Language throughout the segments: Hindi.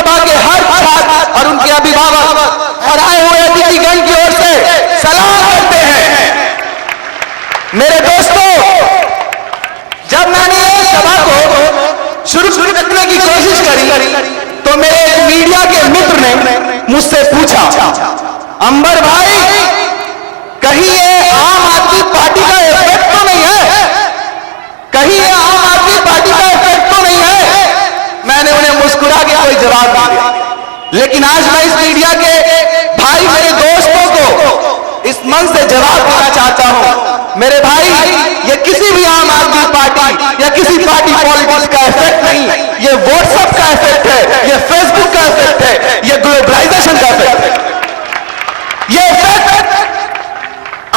सभा के हर छात्र और उनके अभिभावक और आए हुए अतिथिगण की ओर से सलाम करते हैं। मेरे दोस्तों, जब मैंने इस सभा को शुरू करने की कोशिश करी तो मेरे एक मीडिया के मित्र ने मुझसे पूछा, अंबर भाई, कहीं ये आम आदमी पार्टी का इफेक्ट तो नहीं है? कहीं ये आम आदमी पार्टी का इफेक्ट तो नहीं है? मैंने उन्हें मुस्कुरा के कोई जवाब नहीं दिया। लेकिन आज मैं इस मीडिया के भाई मेरे दोस्तों को इस मंच से जवाब देना चाहता हूं। मेरे भाई, ये किसी भी आम आदमी पार्टी या किसी पार्टी पॉलिटिक्स का इफेक्ट नहीं, ये व्हाट्सएप का इफेक्ट है, ये फेसबुक का इफेक्ट है, ये ग्लोबलाइजेशन का इफेक्ट है। ये इफेक्ट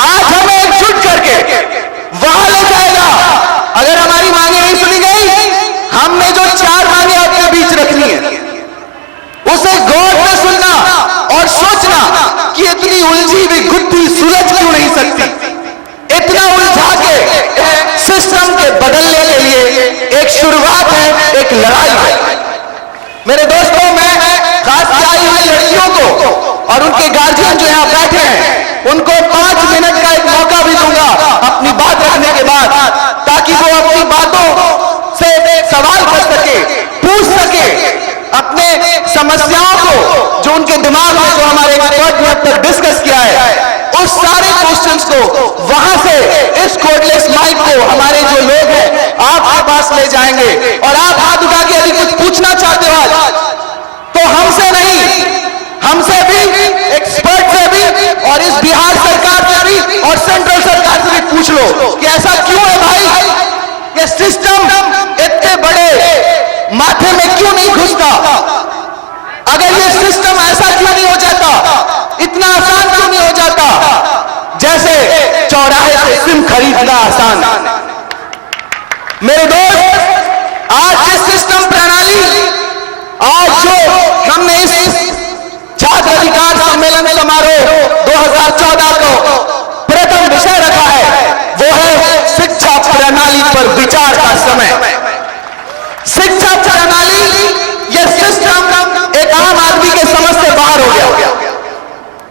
आज हमें एकजुट करके वहां ले जाएगा। अगर हमारी मांगे नहीं सुनी गई, हमने जो 4 मांगे अपने बीच रखनी है, उसे गौर से सुनना और सोचना कि इतनी उलझी हुई गुत्थी सुलझ क्यों नहीं सकती। इतना उलझा के सिस्टम के बदलने के लिए एक शुरुआत है, एक लड़ाई है। मेरे दोस्तों, मैं खास आई हुई लड़कियों को और उनके गार्जियन जो यहां बैठे हैं, उनको 5 मिनट का एक मौका भी दूंगा अपनी बात रखने के बाद, ताकि वो अपनी बातों से सवाल कर सके, पूछ सके, अपने समस्याओं को जो उनके दिमाग में, जो हमारे एक्सपर्ट ने अब तक डिस्कस किया है, उस सारे क्वेश्चंस को वहां से इस कोर्डलेस माइक को हमारे जो लोग हैं आपके पास ले जाएंगे। और आप हाथ उठा के यदि कुछ पूछना चाहते हो आज, तो हमसे नहीं, हमसे भी, एक्सपर्ट से भी, और इस बिहार सरकार से भी और सेंट्रल सरकार से भी पूछ लो कि ऐसा क्यों है भाई, ये सिस्टम इतने बड़े माथे में क्यों नहीं घुसता? अगर ये सिस्टम ऐसा क्यों नहीं हो जाता, इतना आसान क्यों नहीं हो जाता जैसे चौराहे से सिम खरीदना आसान? मेरे दोस्त, आज जिस सिस्टम प्रणाली, आज जो हमने इस छात्र अधिकार सम्मेलन समारोह 2014 को प्रथम विषय रखा है, वो है शिक्षा प्रणाली पर विचार का समय। शिक्षा प्रणाली, यह सिस्टम एक आम आदमी के समझ से बाहर हो गया,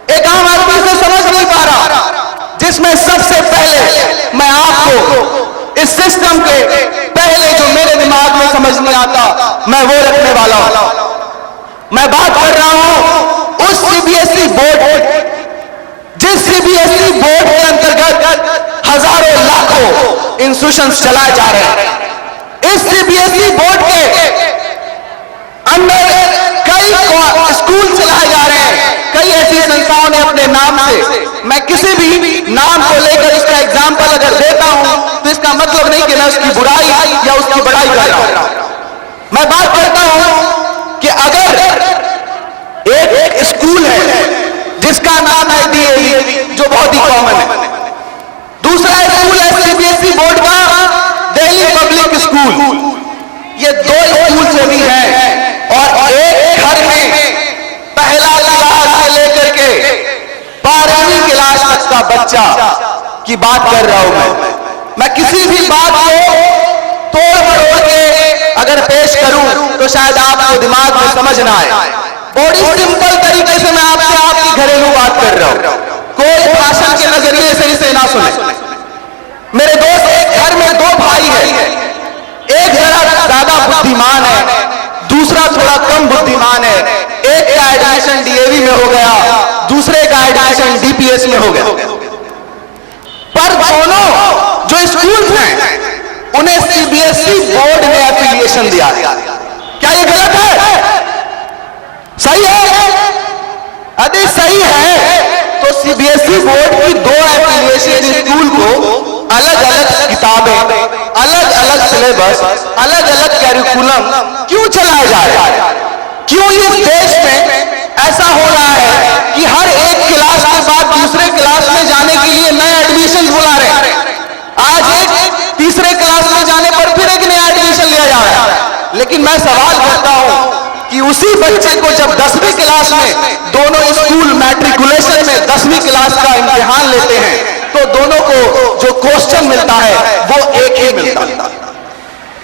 एक आम आदमी से समझ नहीं पा रहा, जिसमें सबसे पहले मैं आपको इस सिस्टम के पहले जो मेरे दिमाग में समझ नहीं आता, मैं वो रखने वाला हूं। मैं बात कर रहा हूं उस सीबीएसई बोर्ड, जिस सीबीएसई बोर्ड के अंतर्गत हजारों लाखों इंस्टीट्यूशंस चलाए जा रहे हैं। इस सीबीएसई बोर्ड के अंदर कई स्कूल चलाए जा रहे हैं, कई ऐसी संस्थाओं ने अपने नाम से, मैं किसी भी नाम को लेकर इसका एग्जाम्पल अगर देता हूं तो इसका मतलब नहीं कि मैं उसकी बुराई या उसकी बड़ाई कर रहा हूं। मैं बात करता हूं कि अगर एक स्कूल है जिसका नाम है डीएवी, जो बहुत ही कॉमन है, दूसरा स्कूल है सीबीएसई बोर्ड का दिल्ली पब्लिक स्कूल, ये 2 स्कूल से भी है, और एक घर में पहला क्लास से लेकर के 12वीं क्लास तक का बच्चा की बात कर रहा हूं। मैं किसी भी बात को तोड़ मरोड़ के अगर पेश करूं तो शायद आपको दिमाग में समझ ना आए। बड़ी सिंपल तरीके से मैं आपसे आपकी घरेलू बात कर रहा हूं, कोई भाषण के नजरिए से इसे ना सुने। मेरे दोस्त, एक घर में 2 भाई हैं, एक जरा ज्यादा बुद्धिमान है, दूसरा थोड़ा कम बुद्धिमान है। एक का एडमिशन डीएवी में हो गया, दूसरे का एडमिशन डीपीएस में हो गया, पर दोनों जो स्कूल हैं उन्हें सीबीएसई बोर्ड ने एफिलिएशन दिया। क्या ये गलत है? सही है? यदि सही है तो सीबीएसई बोर्ड की 2 एफिलिएशन स्कूल को अलग अलग किताबें, अलग अलग सिलेबस, अलग अलग कैरिकुलम क्यों चलाए जा रहे हैं? क्यों इस देश में ऐसा हो रहा है कि हर एक क्लास के बाद दूसरे क्लास में जाने के लिए नए एडमिशन बुला रहे हैं? आज एक तीसरे क्लास में जाने पर फिर एक नया एडमिशन लिया जा रहा है। लेकिन मैं सवाल करता हूं कि उसी बच्चे को जब 10वीं क्लास में दोनों स्कूल मैट्रिकुलेशन में 10वीं क्लास का इम्तिहान लेते हैं, तो दोनों को जो क्वेश्चन मिलता है वो एक ही मिलता है।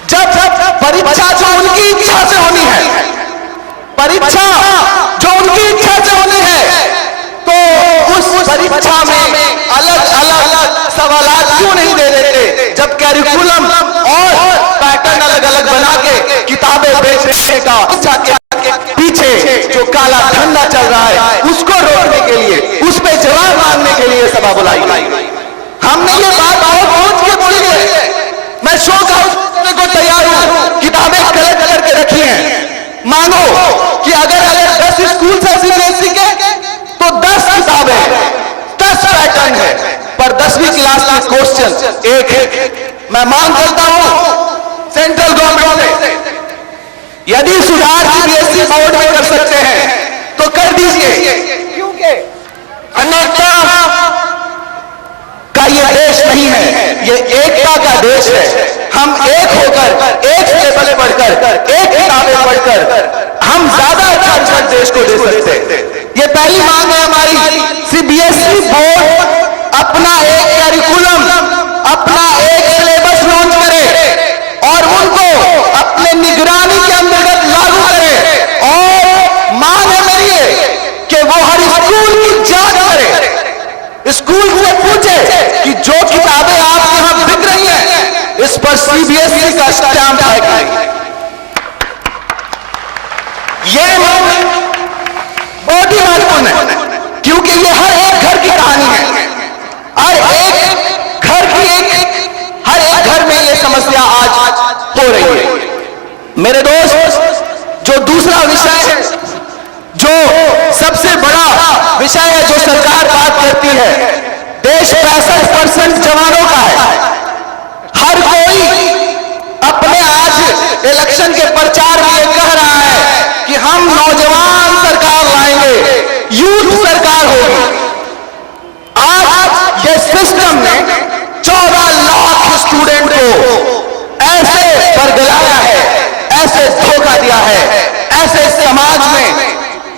जब परीक्षा जो उनकी इच्छा से होनी है, परीक्षा जो उनकी इच्छा से होनी है, तो उस परीक्षा में अलग अलग सवालात क्यों नहीं दे देते, जब कैरिकुलम और पैटर्न अलग अलग बना के किताबें बेचने का इच्छा के पीछे जो काला धंधा चल रहा है उसको रोकने के लिए, उस पे जवाब मांगने के लिए सभा बुलाई गई। हमने ये बात और पहुंच के बोली है। मैं शो हाउस को तैयार हूं, किताबें कलेक्ट करके रखी हैं। मानो कि अगर 10 स्कूल है सीबीएसई के, तो 10 किताबें 10 पैटर्न है, पर 10वीं क्लास का क्वेश्चन एक है। मैं मांग करता हूं सेंट्रल गवर्नमेंट से, यदि सुधार सीबीएसई बोर्ड में कर सकते हैं तो कर दीजिए, क्योंकि अनेकता का ये देश नहीं है, ये एकता का देश है। हम एक होकर, एक लेवल पढ़कर, एक किताबें पढ़कर हम ज्यादा अच्छा रिजल्ट देश को दे सकते हैं। ये पहली मांग है हमारी। सीबीएसई बोर्ड अपना एक कैरिकुलम, अपना एक सिलेबस लॉन्च करे और उनको अपने निगरानी के अंतर्गत लागू करे। और मांग है मेरी कि वो हर स्कूल की जांच करे, स्कूल से पूछे कि जो किताबें आपके यहां बिक रही हैं, इस पर सीबीएसई का स्टैंप है कि नहीं। ये बहुत ही महत्वपूर्ण है, क्योंकि ये हर एक घर की कहानी है। हर एक घर में ये समस्या आज हो रही है। मेरे दोस्त, जो दूसरा विषय है, जो सबसे बड़ा विषय है, जो सरकार बात करती है, देश 65% जवानों का है। हर कोई अपने आज इलेक्शन के प्रचार में कह रहा है कि हम नौजवान सरकार लाएंगे, यूथ सरकार होगी। आज ये सिस्टम ने 14 लाख स्टूडेंट को ऐसे बरगलाया है, ऐसे धोखा दिया है, ऐसे समाज में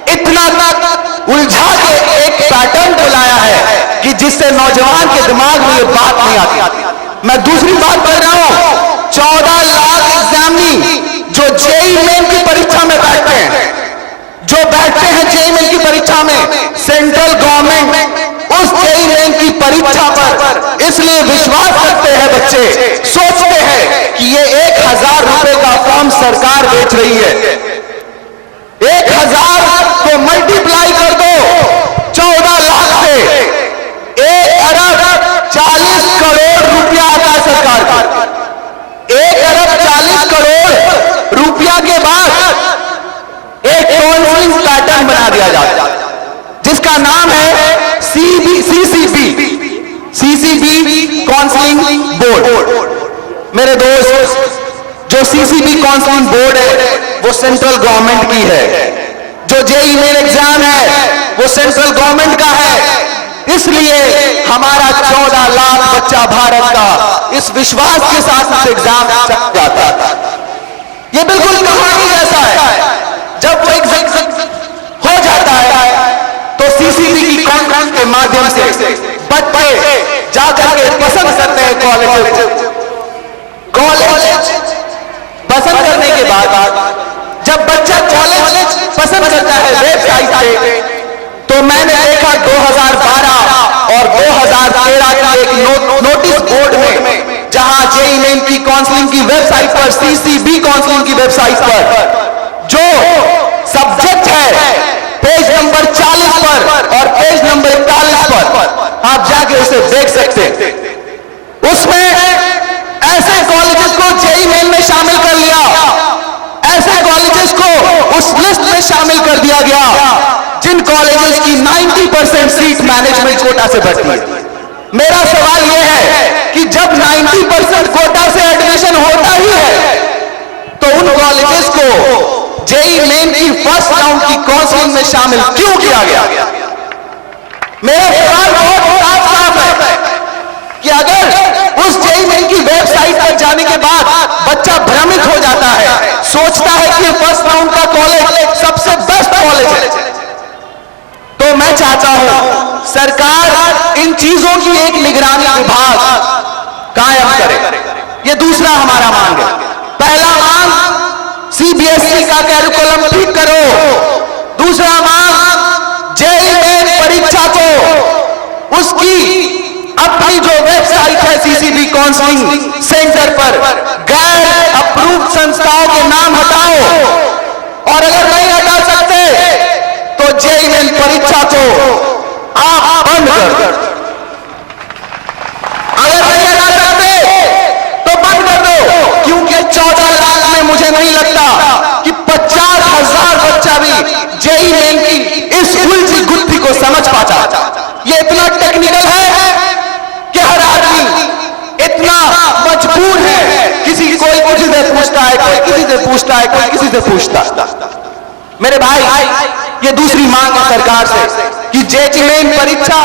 इतना उलझा के एक पैटर्न को लाया है कि जिससे नौजवान के दिमाग में ये बात नहीं आती। मैं दूसरी बात कर रहा हूं, 14 लाख एग्जामिनी जो जेईई मेन की परीक्षा में बैठते हैं, जो बैठते हैं जेईई मेन की परीक्षा में, सेंट्रल गवर्नमेंट उस जेईई मेन की परीक्षा पर इसलिए विश्वास रखते हैं, बच्चे सोचते हैं कि ये 1000 रुपए का फॉर्म सरकार बेच रही है। 1000 को मल्टीप्लाई कर दो 14 लाख से, 1 अरब 40 करोड़ रुपया आता है सरकार का। 1 अरब 40 करोड़ रुपया के बाद एक काउंसलिंग पैटर्न बना दिया जाता है, जिसका नाम है सीसीबी काउंसलिंग बोर्ड। मेरे दोस्त, जो सीसीबी काउंसलिंग बोर्ड है वो सेंट्रल गवर्नमेंट की है, जो जेईई मेन एग्जाम है वो सेंट्रल गवर्नमेंट का है। इसलिए हमारा 14 लाख बच्चा भारत का इस विश्वास के साथ इस एग्जाम जाता है। ये बिल्कुल कहानी जैसा है। जब वो एग्जाम हो जाता है तो सीसीबी की कॉन्फ्रेंस के माध्यम से बच्चे जाकर के पसंद करते हैं कॉलेज पसंद करने के बाद जब बच्चा कॉलेज पसंद करता है वेबसाइट पे, तो मैंने देखा 2012 और 2013 का एक नोटिस बोर्ड में, जहां जेईई मेन की काउंसलिंग की वेबसाइट पर, सीसीबी काउंसलिंग की वेबसाइट पर जो सब्जेक्ट है पेज नंबर 40 पर और पेज नंबर 41 पर आप जाके उसे देख सकते हैं। उसमें ऐसे कॉलेजेस को जेईई मेन में शामिल कर लिया, ऐसे कॉलेजेस को उस लिस्ट में शामिल कर दिया गया जिन कॉलेजेस की 90% सीट मैनेजमेंट कोटा से भरती है। मेरा सवाल यह है कि जब 90% कोटा से एडमिशन होता ही है, तो उन कॉलेजेस को जेईई मेन की फर्स्ट राउंड की काउंसलिंग में शामिल क्यों किया गया? मेरा सवाल बहुत साफ है कि अगर उस जेईई मेन की वेबसाइट पर जाने के बाद बच्चा भ्रमित हो जाता है, सोचता है कि फर्स्ट राउंड का कॉलेज सबसे बेस्ट कॉलेज है, तो मैं चाहता हूं सरकार इन चीजों की एक निगरानी विभाग कायम करे। ये दूसरा हमारा मांग है। पहला मांग सीबीएसई का कैरिकुलम ठीक करो। दूसरा मांग जेईई मेन परीक्षा को उसकी अपनी जो वेबसाइट है सीसीबी काउंसलिंग सेंटर पर गैर अप्रूव्ड संस्थाओं के नाम हटाओ, और अगर नहीं हटा सकते तो जेईई मेन परीक्षा को आप बंद कर दो। अगर नहीं हटा सकते तो बंद कर दो, क्योंकि 14 लाख में मुझे नहीं लगता कि 50,000 बच्चा भी जेईई मेन की इस उलझी गुत्थी को समझ पाता। ये इतना टेक्निकल है कि हर आदमी इतना मजबूर है, किसी कोई किसी से पूछता है, कोई किसी से पूछता है, कोई किसी से पूछता। मेरे भाई, ये दूसरी मांग है सरकार से कि जेईई मेन परीक्षा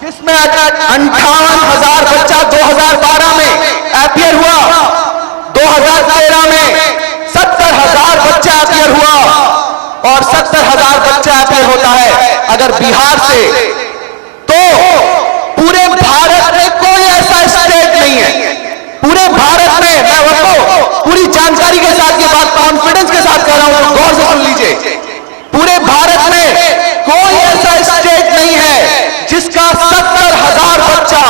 जिसमें 58,000 बच्चा 2012 में अपियर हुआ, 2013 में 70,000 बच्चा अपियर हुआ, और 70,000 बच्चा अपियर होता है अगर बिहार से, तो पूरे भारत में कोई ऐसा स्टेट नहीं है, पूरे भारत में, मैं आपको पूरी जानकारी के साथ ये बात कॉन्फिडेंस के साथ कह रहा हूं, गौर से सुन लीजिए, पूरे भारत में कोई ऐसा स्टेट नहीं है जिसका 70,000 बच्चा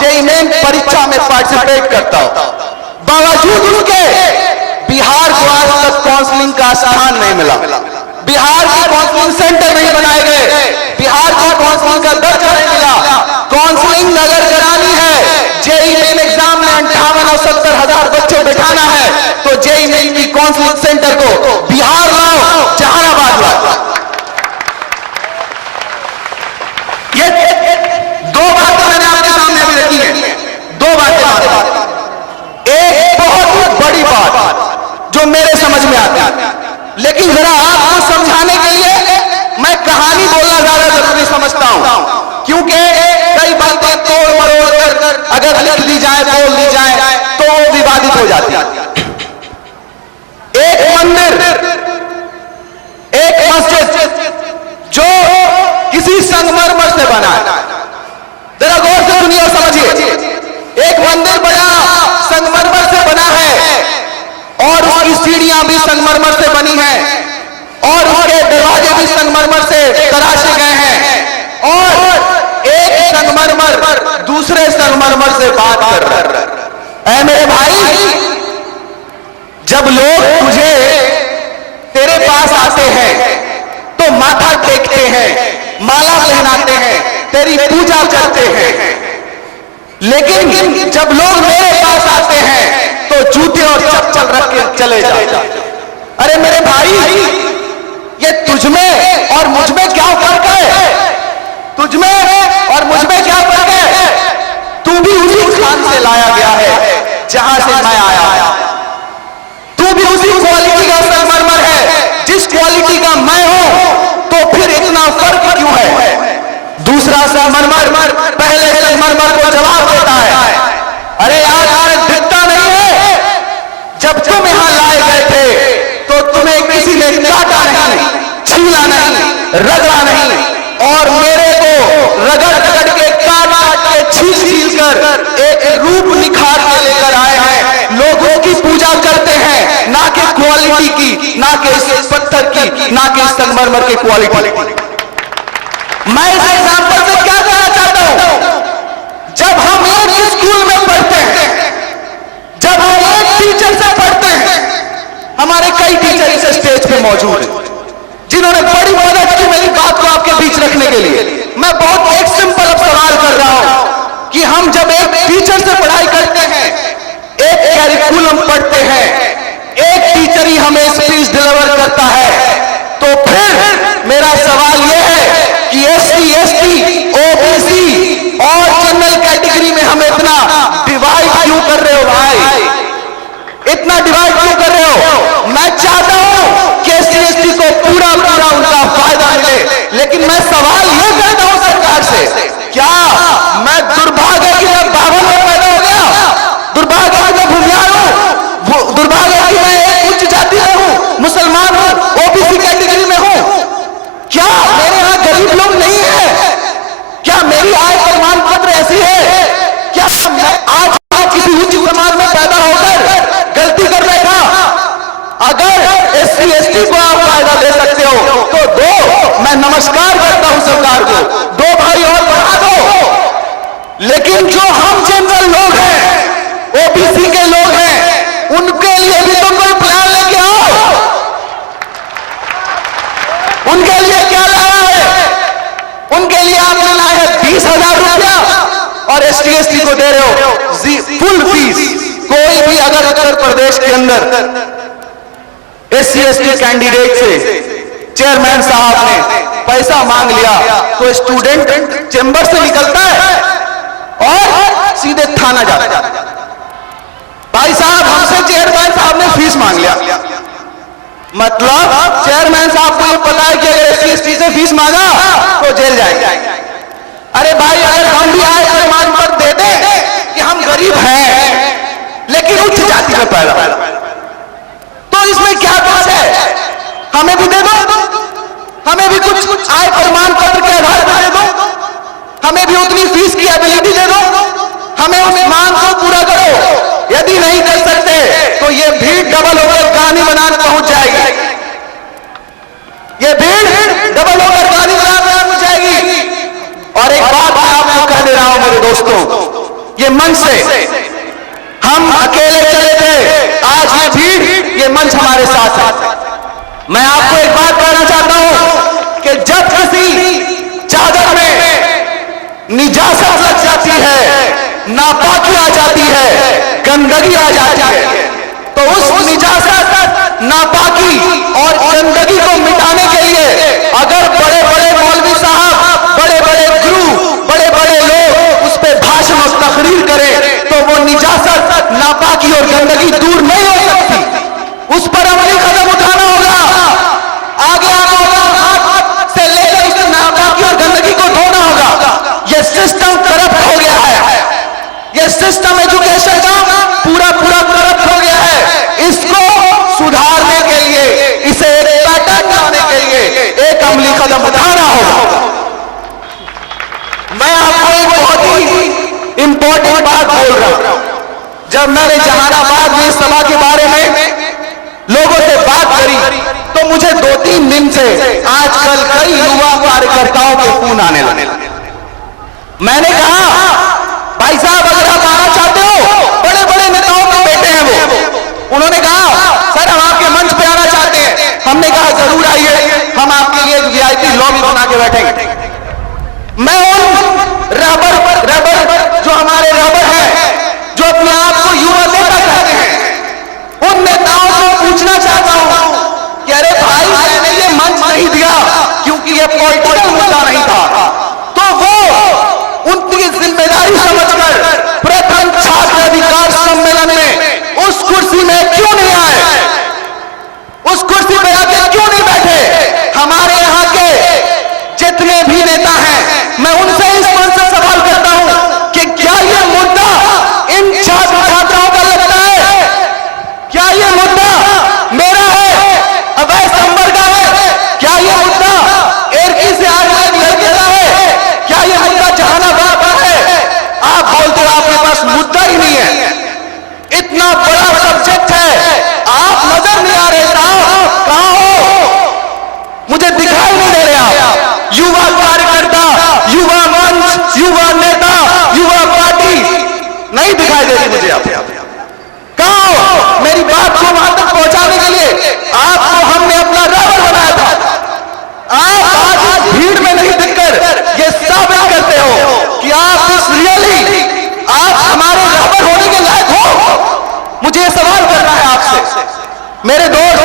जेईई मेन परीक्षा में पार्टिसिपेट करता हो। बावजूद उसके बिहार को आज तक काउंसलिंग का स्थान नहीं मिला, बिहार के काउंसलिंग सेंटर नहीं बनाए गए, बिहार को काउंसलिंग का दर्जा नहीं मिला। काउंसलिंग अगर करानी है, जेईई मेन एग्जाम में 58 और 70,000 बच्चे बैठाना है, तो जेईई मेन की काउंसलिंग सेंटर को बिहार लाओ, जहानाबाद लाओ। ये दो बातें मैंने आपके सामने भी रखी है, दो बातें। एक बहुत बड़ी बात जो मेरे समझ में आती है, लेकिन जरा आपको समझाने के लिए मैं कहानी बोलना ज्यादा जरूरी समझता हूं, क्योंकि कई बातें तोड़ मरोड़ कर अगर लिख दी जाए, बोल दी जाए, तो वो विवादित हो जाती है। एक मंदिर, एक मस्जिद जो किसी संगमरमर से बना है, जरा गौर से सुनिए और समझिए। एक मंदिर बड़ा संगमरमर से बना है, और उसकी सीढ़ियां भी संगमरमर से बनी हैं, और उसके दरवाजे भी संगमरमर से तराशे गए हैं, और एक संगमरमर दूसरे संगमरमर से बात कर रहा है। मेरे भाई, जब लोग तुझे तेरे पास आते हैं तो माथा टेकते हैं, माला पहनाते हैं, तेरी पूजा करते हैं, लेकिन जब लोग मेरे पास आते हैं तो जूते और चप्पल रख के चले जाते। अरे मेरे भाई, ये तुझमें और मुझमें क्या फर्क है? तुझमें और मुझमें क्या फर्क है? तू भी उसी खान से लाया गया है जहां से मैं आया, तू भी उसी क्वालिटी का संगमरमर है जिस क्वालिटी का मैं हूं, तो फिर इतना फर्क क्यों है? दूसरा संगमरमर पहले संगमरमर को जवाब देता है, अरे यार दिखता नहीं है, जब तुम यहां लाए गए थे तो तुम्हें किसी ने काटा नहीं, छीला नहीं, रगड़ा नहीं, और मेरे को रगड़ रगड़ के काट काट के छील छील कर एक रूप निखार के लेकर आए हैं। लोग उसकी पूजा करते हैं, ना कि क्वालिटी की, ना कि इस पत्थर की, ना कि संगमरमर की क्वालिटी। मैं इस एग्जाम्पल से क्या कहना चाहता हूं? जब हम एक स्कूल में पढ़ते हैं, जब हम एक टीचर से पढ़ते हैं, हमारे कई टीचर इस स्टेज पे मौजूद हैं जिन्होंने बड़ी मदद की मेरी बात को आपके बीच रखने के लिए। मैं बहुत एक सिंपल सवाल कर रहा हूं कि हम जब एक टीचर से पढ़ाई करते हैं, एक कैरिकुलम पढ़ते हैं, एक टीचर ही हमें स्पीच डिलीवर करता है, तो फिर मेरा सवाल यह है कि एससी, एसटी, ओबीसी और जनरल कैटेगरी में हम इतना डिवाइड क्यों कर रहे हो भाई? इतना डिवाइड क्यों कर रहे हो? मैं चाहता हूं कि एससी, एसटी को पूरा पूरा उनका फायदा मिले, लेकिन मैं सवाल यह करता हूं सरकार से, क्या मैं दुर्भाग्य की मैं 52 में पैदा हो गया, दुर्भाग्य की मैं भूमियार हूं, दुर्भाग्य की मैं एक उच्च जाति में हूं, मुसलमान हूं, ओबीसी कैटेगरी में हूं? क्या मेरे यहां गरीब लोग नहीं है? क्या मेरी आय प्रमाण पत्र ऐसी है? क्या मैं आज किसी उच्च समाज में पैदा होकर गलती कर बैठा? अगर SC को आप फायदा दे सकते हो तो दो। मैं नमस्कार करता हूं सरकार को, 2 भाई और बढ़ा दो। लेकिन जो हम जनरल लोग हैं, OBC के लोग हैं, उनके लिए भी तो कोई प्लान लेके आओ। उनके लिए क्या लाया है? उनके लिए आपने लाया है 20,000 रुपया और ST को दे रहे हो फुल फीस। कोई भी अगर उत्तर प्रदेश के अंदर SC कैंडिडेट से चेयरमैन साहब ने पैसा मांग लिया तो स्टूडेंट चेंबर से निकलता है और सीधे थाना जाता है। भाई साहब, हमसे चेयरमैन साहब ने फीस मांग लिया, मतलब चेयरमैन साहब को ये पता है कि अगर SC से फीस मांगा तो जेल जाएंगे। अरे भाई, अगर हम भी आए प्रमाण पत्र दे दें कि हम गरीब हैं लेकिन उच्च जाति में पैदा, तो इसमें क्या बात है? हमें भी दे दो, हमें भी कुछ आय प्रमाण पत्र के आधार पर दे दो, हमें भी उतनी फीस की एबिलिटी दे दो, हमें उस मांग को पूरा करो। यदि नहीं कर सकते तो ये भीड़ डबल होकर कहानी बनाने पहुंच जाएगी, ये भीड़ डबल होकर कहानी बनाने पहुंच जाएगी। और एक बात मैं आपको कह दे रहा हूं मेरे दोस्तों, ये मंच से हम अकेले चले थे, आज ये भीड़, ये मंच हमारे साथ है। मैं आपको एक बात कहना चाहता हूं कि जब किसी चादर में निजासत लग जाती है, नापाकी आ जाती है, गंदगी आ जाती है, तो उस निजासत, नापाकी और गंदगी को मिटाने के लिए अगर बड़े बड़े मौलवी साहब, बड़े बड़े गुरु, बड़े बड़े लोग उस पर भाषण और तकरीर करें तो वो निजासत, नापाकी और गंदगी दूर नहीं हो सकती। उस पर अमली कदम उठाना होगा, आगे आना होगा, हाथ से लेकर उस नापाकी और गंदगी को धोना होगा। ये सिस्टम करप्ट हो गया है, ये सिस्टम एजुकेशन का पूरा करप्ट हो गया है। इसको सुधारने के लिए, इसे पैटर्न बनाने के लिए एक अमली कदम उठाना होगा। मैं आपको एक बहुत ही इंपॉर्टेंट बात बोल रहा हूं। जब मैंने जहानाबाद में इस सभा के बारे में लोगों से बात करी तो मुझे 2-3 दिन से आजकल कई युवा कार्यकर्ताओं के फोन आने लगे। मैंने कहा, भाई साहब, अगर आप आना चाहते हो, बड़े बड़े नेताओं के बेटे हैं वो। उन्होंने कहा, सर हम आपके मंच पे आना चाहते हैं। हमने कहा जरूर आइए, हम आपके लिए एक VIP लॉबी बना के बैठेंगे। मैं उन रबर जो हमारे रबर हैं, जो अपने आप को युवा नेता कहते हैं, उन नेताओं को पूछना चाहता हूं कि अरे भाई, मैंने ये मंच नहीं दिया क्योंकि ये पॉलिटिकल मुद्दा नहीं था, तो वो उनकी जिम्मेदारी समझकर प्रथम छात्र अधिकार सम्मेलन में उस कुर्सी में क्यों नहीं आए? उस कुर्सी पर आके क्यों नहीं बैठे? हमारे यहां के जितने भी नेता हैं, मैं उनसे इस मंच से सवाल करता हूं कि क्या यह मुद्दा इन छात्राओं का लगता है? क्या यह मुद्दा मेरा है, अवैध संबर का है? क्या यह मुद्दा एरकी से आने वाले लड़के का है? क्या यह मुद्दा जहानाबाद का है? आप बोलते हो आपके पास मुद्दा ही नहीं है। इतना बड़ा सब्जेक्ट है, आप नजर नहीं आ रहे साहब, कहां हो? मुझे दिखाई नहीं दे रहे आप। युवा कार्यकर्ता, युवा मंच, युवा नेता, युवा पार्टी नहीं दिखाई दे रही मुझे। आप कहां हो? मेरी बात को वहां तक पहुंचाने के लिए आपको हमने अपना रबर बनाया था। आप आज इस भीड़ में नहीं दिखकर ये साबित करते हो कि आप इस रियली आप हमारे रबर होने के लायक हो। मुझे सवाल करना है आपसे मेरे दोस्त।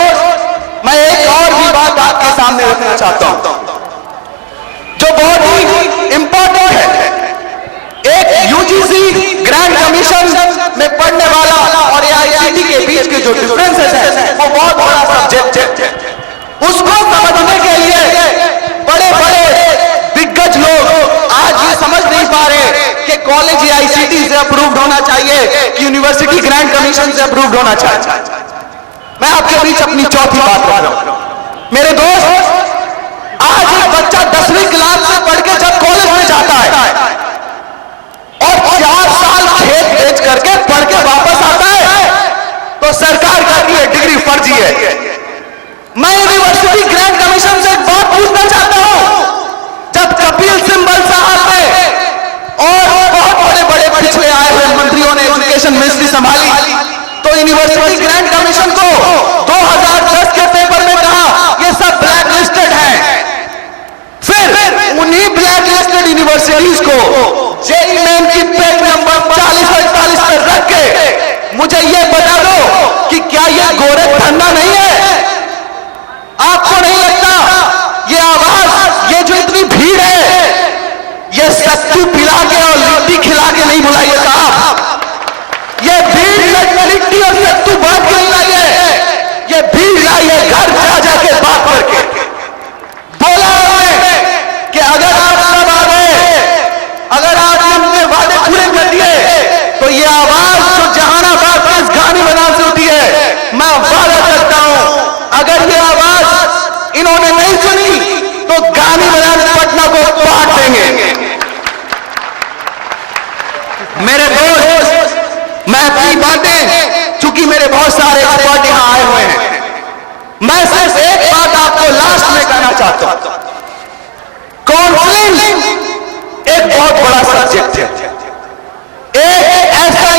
मैं एक और भी बात आपके सामने रखना चाहता हूं जो बहुत ही इंपॉर्टेंट है। एक UGC ग्रैंड कमीशन में पढ़ने वाला और AICTE के बीच के जो डिफरेंसेस हैं वो बहुत बड़ा सब्जेक्ट है। उसको समझने के लिए बड़े बड़े दिग्गज लोग आज ये समझ नहीं पा रहे कि कॉलेज AICTE से अप्रूव्ड होना चाहिए कि यूनिवर्सिटी ग्रैंड कमीशन से अप्रूव्ड होना चाहिए। मैं आपके बीच अपनी चौथी बात कर रहा हूं मेरे दोस्त। आज एक बच्चा 10वीं क्लास से पढ़ के जब कॉलेज में जाता है और 4 साल खेत बेच करके पढ़ के वापस आता है तो सरकार कहती है डिग्री फर्जी है। यूनिवर्सिटी ग्रांट कमीशन से एक बात पूछना चाहता हूं। जब कपिल सिब्बल साहब ने और बहुत बड़े बड़े पिछले आए हुए मंत्रियों ने एजुकेशन मिनिस्ट्री संभाली, तो यूनिवर्सिटी ग्रांट कमीशन को 2010 के पेपर में कहा ये सब ब्लैक लिस्टेड है। फिर उन्हीं ब्लैक लिस्टेड यूनिवर्सिटीज को जेईई मेन की पेज नंबर 40 और 41 पर रख के मुझे ये बता दो कि क्या ये गोरख धंधा नहीं है? आपको नहीं लगता ये आवाज, ये जो इतनी भीड़ है, ये सत्तू पिला के और लिट्टी खिला के नहीं बुलाई है साहब। ये भीड़ लिट्टी और सत्तू बांट के नहीं लाई है, ये भीड़ लाई है घर जा जाके बात करके। बोला उन्होंने कि अगर आप सब आ गए, अगर आपने अपने वादे पूरे कर दिए, तो ये आवाज जो जहानाबाद के इस गानी मैदान से उठी है, मैं वादा करता हूं अगर ये आवाज इन्होंने नहीं सुनी तो गानी मैदान पटना को बांट देंगे। मेरे दोस्त, मैं अपनी बातें, चूंकि मेरे बहुत सारे एक्सपर्ट यहां आए हुए हैं, मैं सिर्फ एक बात आपको लास्ट में कहना चाहता हूं। काउंसलिंग एक बहुत बड़ा सब्जेक्ट है। एक ऐसा